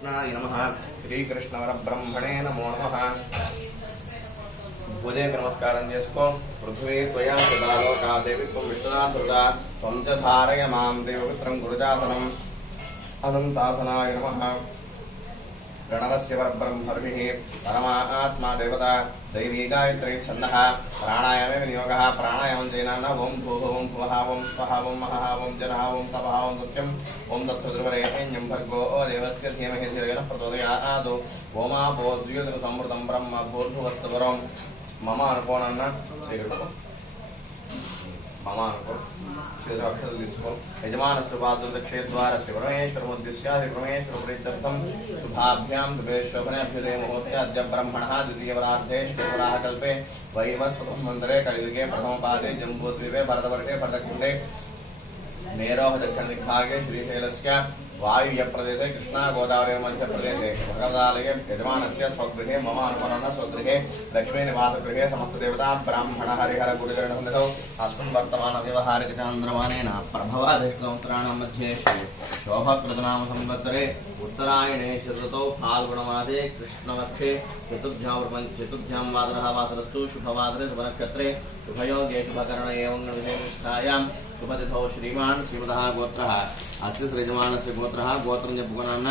श्रीकृष्णाय नमः। श्रीकृष्णवरब्रह्मणे नमो नमः। भुजे नमस्कारं చేసుకో। पृथ्वी त्वया सदा लोका देवी त्वं विष्णुनाथुदा त्वं च धारय मां देवपुत्रं गुरुजातनम्। अनन्तासनाय नमः। प्रणवस्य परब्रह्मर्विः परमा आत्मा देवता दैवी गायत्री छन्दः प्राणायामे विनियोगः। प्राणायामं चेनान ओं भूः ओं भुवः ओं स्वः ओं महः ओं जनः ओं तपः ओं सत्यम् ओं तत्सवितुर्वरेण्यं भर्गो देवस्य धीमहि धियो यो नः प्रचोदयात्। ओमापो द्विजसमृतं ब्रह्म भूर्भुवस्सुवरं मम అనుకోనన్న చేయగలరు మమ అనుకో చేతులు అక్షరాలు తీసుకో। యజమానస్య పాదోదక్షేద్వారస్య పరమేశ్వరముద్దిశ్య పరమేశ్వర ప్రీత్యర్థం శుభాభ్యాం శుభేశ్వభనేభ్యుదయ ముహూర్తే అద్య బ్రహ్మణः ద్వితీయవరార్ధే శుభవరాహ కల్పే వైవస్వతం మందిరే కలియుగే ప్రథమపాదే జంబూద్వీపే భరతవర్షే భరతఖण्डे मेरोः दक्षिणदिग्भागे श्रीशैलस्य वायुव्यप्रदेशे कृष्णा गोदावरी मध्यप्रदेशे भगवदालये यजमानस्य स्वगृहे मम अनुमनः स्वगृहे लक्ष्मीनिवासगृहे समस्तदेवता ब्राह्मण हरिहर गुरुचरणसन्निधौ अस्मिन् वर्तमानव्यवहारिकचान्द्रमानेन प्रभवादिष्टसंवत्सराणां मध्ये शोभकृतनाम संवत्सरे उत्तरायणे ऋतौ फाल्गुणमासे कृष्णपक्षे चतुर्थ्यां वासरः वासरस्तु शुभवासरे शुभनक्षत्रे शुभयोगे शुभकर्ण एवं विशेषायां शुभतिथौ श्रीमान् श्रीमतः गोत्रः अस्य यजमानस्य गोत्रः गोत्रं చెప్పుకున్నాన్న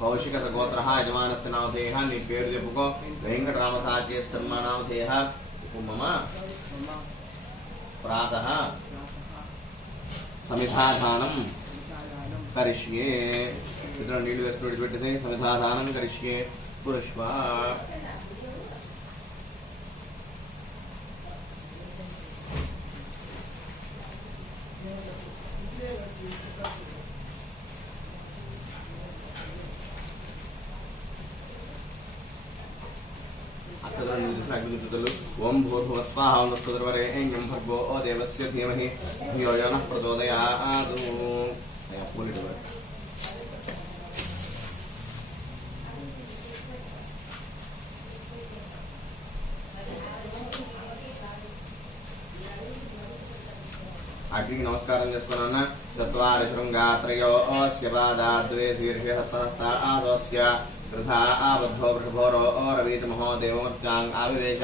కౌశిక గోత్రः యజమానस्य నామధేయः నీ పేరు చెప్పుకో। వెంకటరామసాచేత్ శర్మ నామధేయः మమ ప్రాతः సమిధాధానం కరిష్యే। ఇతర నీళ్లు వేసుకుని విడిచిపెట్టేసి సమిధాధానం కరిష్యే పురుష్వ। ओं भूर्भुवस्वाहा ओं तत्सवितुर्वरेण्यं भर्गो देवस्य धीमहि धियो यो नः प्रचोदयात्। అగ్నికి నమస్కారం చేసుకున్నాన్న। చత్వారి శృంగాత్రయోస్య పాదా ద్వే దీర్ఘహస్తహస్తాదోస్య कृधा आबद्धो वृषभोरो रवीतमहो देवमूर्त्यां आविवेश।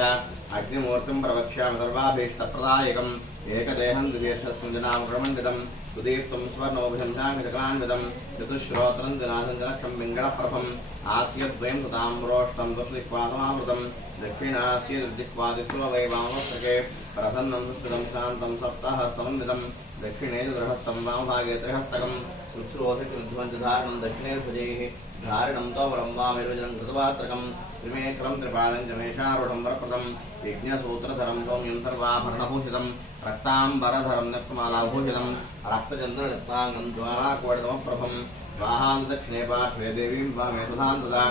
अग्निमूर्तिं प्रवक्ष्यामि सर्वाभीष्टप्रदायकम् एकदेहं द्वितीर्षस्मृजनामप्रमण्डितं सुदीप्तं स्वर्णोभिषञ्चाङ्गजगलान्वितं चतुश्रोत्रं जनासञ्जलक्षं पिङ्गळप्रभम् आस्यद्वयं सुताम्रोष्टं दुर्दिक्वासमावृतं दक्षिणास्य दुर्दिक्वादिस्तु वै वामोत्तके प्रसन्नं सुस्थितं शान्तं सप्तहस्तमन्वितं दक्षिणे चतुर्हस्तं वामभागे त्रिहस्तकं शुश्रूषिधारणं दक्षिणे भुजैः धारणं तोबलं वामेर्वजनं कृतवात्रकं त्रिमेकलं त्रिपादं च मेषारूढं वरप्रदं यज्ञसूत्रधरं सौम्यं सर्वाभरणभूषितं रक्ताम्बरधरं नक्तमालाभूषितं रक्तचन्द्रनित्ताङ्गं ज्वालाकोटितमप्रभं स्वाहां दक्षिणे पार्श्वे देवीं वामे सुधां तदा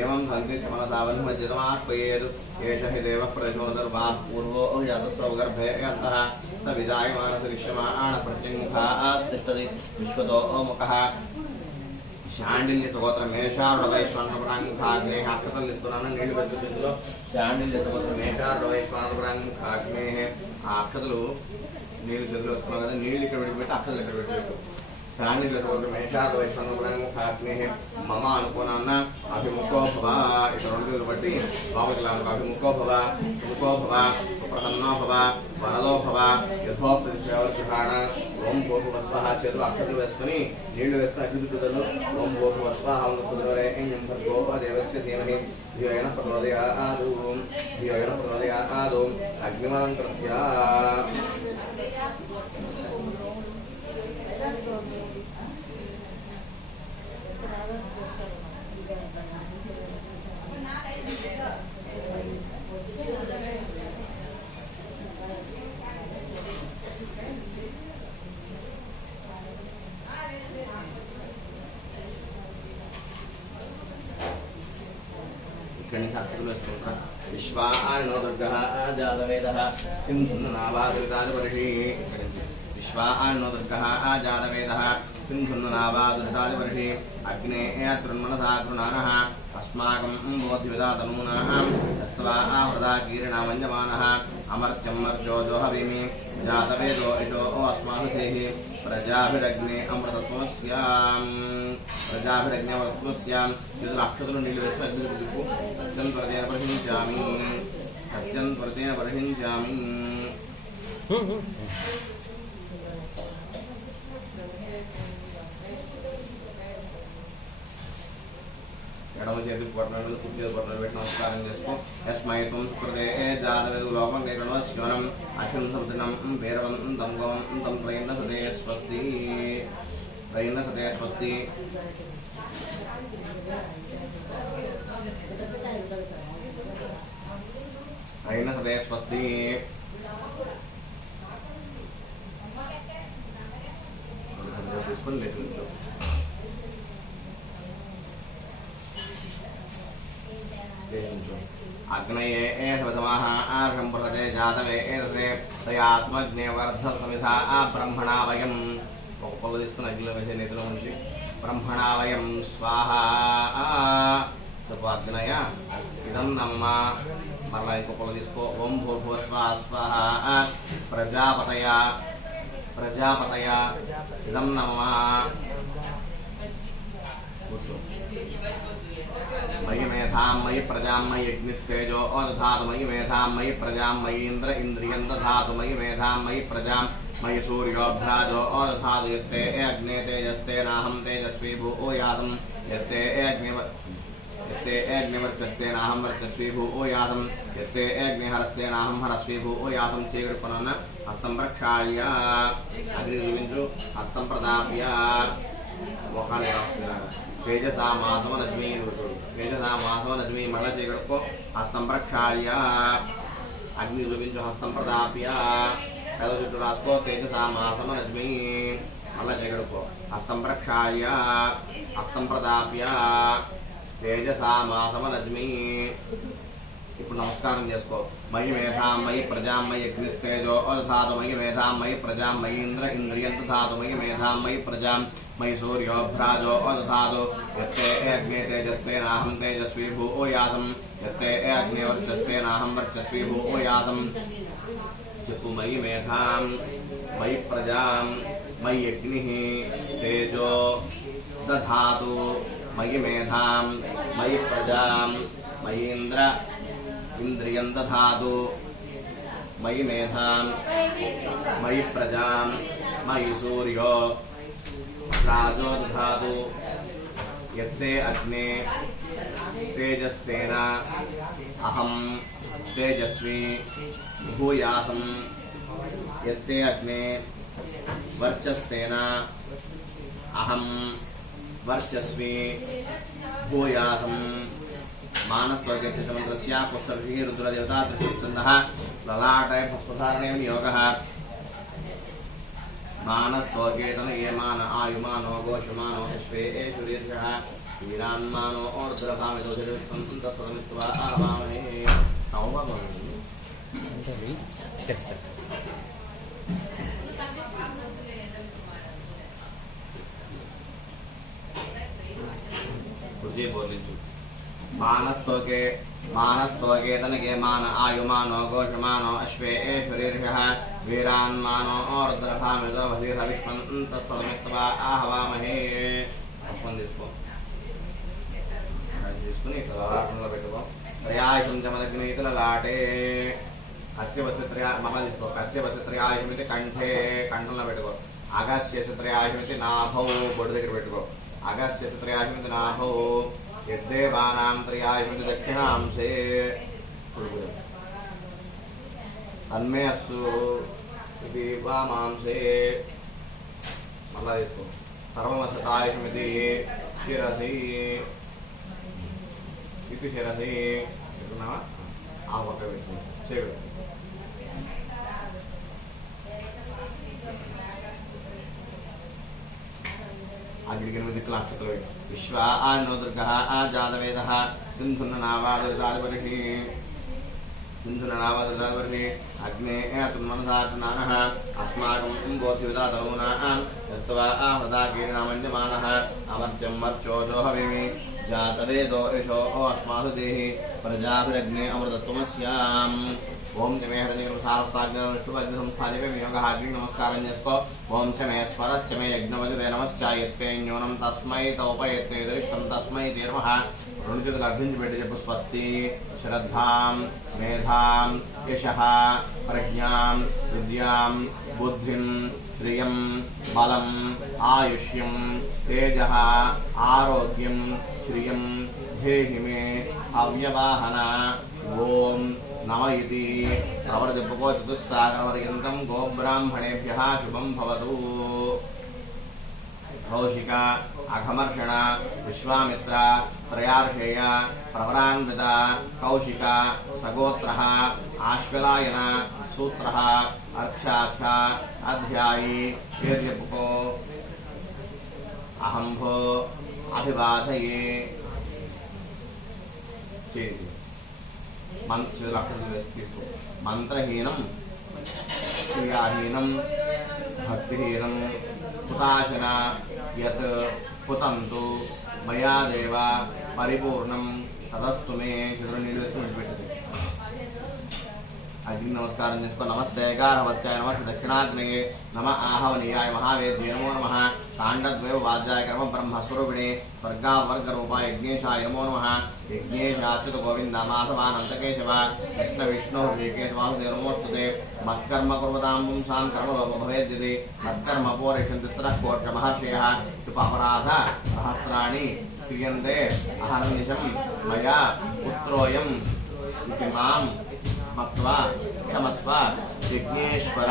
एवं सन्ति समनतावन्मज्जतमाह्वयेत् एष हि देवः प्रचोदर्वाः पूर्वो जातस्वगर्भे अन्तः स विजायमानसदृश्यमाणप्रत्यङ्मुखास्तिष्ठति विश्वतो मुखः। శాండిల్య స్తోత్రం మేషారుడ వైశ్వానపురాంగాగ్నే అక్షతలు నీళ్లు పెట్టులో శాండిల్య స్తోత్రం మేషారుడ వైశ్వానపురాంగాగ్నే ఆ అక్షతలు నీళ్లు చేతులు వస్తున్నావు కదా, నీళ్ళు ఇక్కడ విడిపెట్టి అక్షతలు ఇక్కడ విడిపెట్టు। శాండిల్య స్తోత్రం మేషారుడ వైశ్వానపురాంగాగ్నే మమ అనుకున్నాన్న అభిముఖో భవ ఇక్కడ రెండు రోజులు బట్టి బాబుకి అభిముఖో భవ సుముఖో భవ సుప్రసన్నో భవ వరదో భవ యథోక్తృహాణ ఓం భూర్భువస్వాహ చేతులు అక్షతలు వేసుకుని నీళ్లు వేసుకుని అగ్నిదులు ఓం భూర్భువస్వాహ ఓం తత్సవితుర్వరేణ్యం భర్గో దేవस्य धीमहि धियो यो नः प्रचोदयात्। धियो यो नः प्रचोदयात्। अग्निमलङ्कृत्य विश्वानो दुर्गः जातवेदः सिंधुनावादृतादिवर्षि विश्वानो दुर्गः जातवेदः सिन्धुन्ननावादुषादिवर्षि अग्ने तृन्मनसा कृणानः अस्माकं बोधिविदातनूनां यस्त्वा आवृदा कीर्णामञ्जमानः अमर्त्यं मर्जो जोहविमि जातवेदो इतो अस्माभिः प्रजाभिरग्ने अमृतत्वस्याम् प्रजाभिरग्ने अमृतत्वस्याम् यदुलाक्षतुलु नीलवेस्मज्जिरुदिकु तच्चन्वर्तेन वर्हिञ्चामि तच्चन्वर्तेन वर्हिञ्चामि ఎడమ చేతి పట్టణాలు కుడి చేతి పట్టణాలు పెట్టి నమస్కారం చేసుకో యస్మై త్వం సుకృతే జాతవేదు లోకం కేకణో శివనం అశ్వం సంతనం వీరవంతం గవంతం త్రైన సదే స్వస్తి త్రైన సదే స్వస్తి త్రైన సదే స్వస్తి తీసుకొని లేకుంచో अग्नये एतवतमः आर्षम्प्रते जातवे एतते तयात्मज्ञे वर्धसमिधा ब्रह्मणा वयं उपलदिस्तुन अग्निवेशे नेतुल मनिषि ब्रह्मणा वयं स्वाहा तपाग्नय इदं नमः मरला उपलदिस्को ओम भूर्भुवः स्वः स्वाहा प्रजापतय इदं नमः मयि मेधां मयि प्रजां मयि अग्निस्तेजो दधातु मयि मेधां मयि प्रजां मयि इन्द्र इन्द्रियं दधातु मयि मेधां मयि प्रजां मयि सूर्योऽभ्राजो दधातु यत्ते अग्ने तेजस्तेनाहं तेजस्वी भूो यातं यत्ते अग्निवर्चस्तेनाहं वर्चस्वी भूो यातं यत्ते अग्निहरस्तेनाहं हरस्वी भूो यातं चेकृपनन हस्तं प्रक्षाल्य अग्निजुविञ्जु हस्तं प्रदाप्य मोखाले तेजसा माधवनज्मी मळ चेकड़को हस्तं प्रक्षाल्य अग्नि जुबिंजु हस्तं प्रदाप्य कल चुट्टू रास्को तेजसा माधवनज्मी मळ चेकड़को हस्तं प्रक्षाल्य हस्तं प्रदाप्य तेजसा माधवनज्मी ఇప్పుడు నమస్కారం చేసుకో మయి మేధాం మయి ప్రజాం మయి అగ్నిస్తేజో దధాతు మయి మేధాం మయి ప్రజాం మయి ఇంద్ర ఇంద్రియం దధాతు మయి మేధాం మయి ప్రజాం మయి సూర్యోభ్రాజో దధాతు యత్తే అగ్నే తేజస్तेनाहं తేజస్వీ భూో యాతం యత్తే అగ్నే వర్చस्तेनाहं వర్చస్వీ భూో యాతం చెప్పు మయి మేధాం మయి ప్రజాం మయి అగ్నిః తేజో దధాతు మయి మేధాం మయి ప్రజాం మయి ఇంద్ర इंद्रियं दधातु मयि मेधां मयि प्रजां मयि सूर्यो राजो दधातु यत्ते अग्ने तेजस्तेन अहं तेजस्वी भूयासं यत्ते अग्ने वर्चस्तेन अहं वर्चस्वी भूयासं मानस्तोगेत्यमन्त्रस्य पुष्पभिः रुद्रदेवता त्रिशूलन्दः ललाटे पुष्पधारणे नियोगः मानस्तोगेतन येमान आयुमानो गोषमानो अश्वे एषुरीर्षः वीरान्मानो ओर्द्रभामितो धीरवित्तं तत्सदमित्वा आवामहे कुर्जे बोलिंचु मानस्तोके तनके मान आयुमानो गोषमानो अश्वे एषुरीर्षः वीरान्मानो ओर्द्रभामितो धीरवित्तं तत्सदमित्वा आवामहे त्रयायुषं चमदग्नीत ललाटे अस्य वसत्रया मम दिस्को कस्य वसत्रयायुषमिति कंठे कंठंलो पेट्टुको अगस्य वसत्रयायुषमिति नाभौ बोडु दग्गर पेट्टुको अगस्य वसत्रयायुषमिति नाभौ यद्देवानां त्रयायुषमिति दक्षिणांशे तन्मे अस्तु इति वामांशे मल्ल दिस्को सर्वमसतायुषमिति शिरसि इति शिरसि इत्युन्नावा आ पक्क पेट्टु चेयु विश्वा नो दुर्गः जातवेदः सिन्धुन्ननावादिर्दादिपरिः सिन्धुनावदवर्षे अग्ने तुन्मनसात्नानः अस्माकं बोधिविदा तरुणानां यस्त्वा आहृदाकीर्णामन्यमानः अमर्त्यं मर्चोजो हविमि जातवेदो यशो अस्मासु देहि प्रजाभिरग्ने अमृतत्वमस्याम् ओम चमे हृदयसारस्ताग्निष्टुभद्रसंस्थानिके नमस्कारन्यस्को ओम चमे स्वरश्चमे यज्ञवजते नमश्चायत्ते न्यूनं तस्मै तोपयत्ते दरिक्तं तस्मै ते नमः ऋणितुलर्भिञ्जपेटि जपु स्वस्ति श्रद्धां मेधां यशः प्रज्ञां विद्यां बुद्धिं श्रियं बलम् आयुष्यं तेजः आरोग्यं श्रियं धेहि मे अव्यवाहन ओम नम इति प्रवर्जपको चतुस्सागरपर्यन्तं गोब्राह्मणेभ्यः शुभं भवतु। कौशिका अघमर्षण विश्वामित्र त्रयार्षेय प्रवरान्विता कौशिका सगोत्रः आश्वलायन सूत्रः अर्क्षाख्य अध्यायी शीर्षपुको अहंभो अभिवादये चेति मंत्रहीनं क्रियाहीनं भक्तिहीनं कुताचन यत् कुतन्तु मया देव परिपूर्णं तदस्तु मे अग्नि नमस्कार नमस्ते गारहवत्याय नमः दक्षिणाग्नये नम आहवनीयाय महावेद्ये नमो नमः काण्डद्वयो वाद्याय कर्म ब्रह्मस्वरूपिणे स्वर्गावर्गरूपाय यज्ञेशाय नमो नमः यज्ञेशाच्युत गोविन्द माधवानन्तकेशव कृष्णविष्णु ऋषिकेशवासुदेव नमोस्तुते मत्कर्म कुर्वतां पुंसां कर्मलोपो भवेद्यते मत्कर्म पूरयिष्यन्ति तिस्रः कोटिमहर्षयः कृपापराध सहस्राणि क्रियन्ते अहर्निशं मया पुत्रोऽयम् इति मां मत्वा क्षमस्व विघ्नेश्वर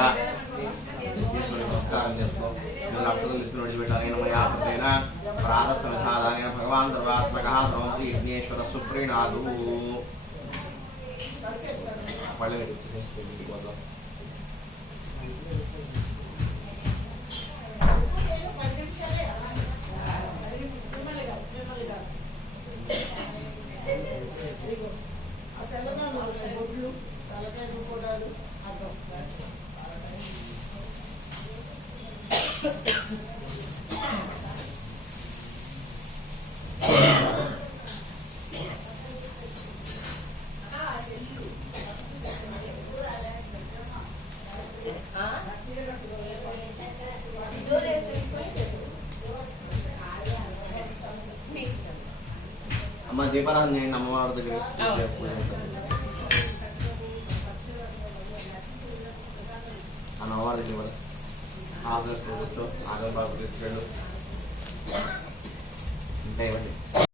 नमस्कारं చేసుకో లక్షలు లిస్టులోడి పెట్టాలని మయా ప్రతేన ప్రాతస్సమిధాదానేన భగవాన్ సర్వాత్మకః సర్వశ్రీ విఘ్నేశ్వర సుప్రీణాదు పళ్ళే అమ్మ దీపారాధన చేయండి అమ్మవారి దగ్గర అమ్మవారి దగ్గర ఆఫీస్ కూర్చో ఆగల్ బాబు తీసుకెళ్ళు ఉంటాయి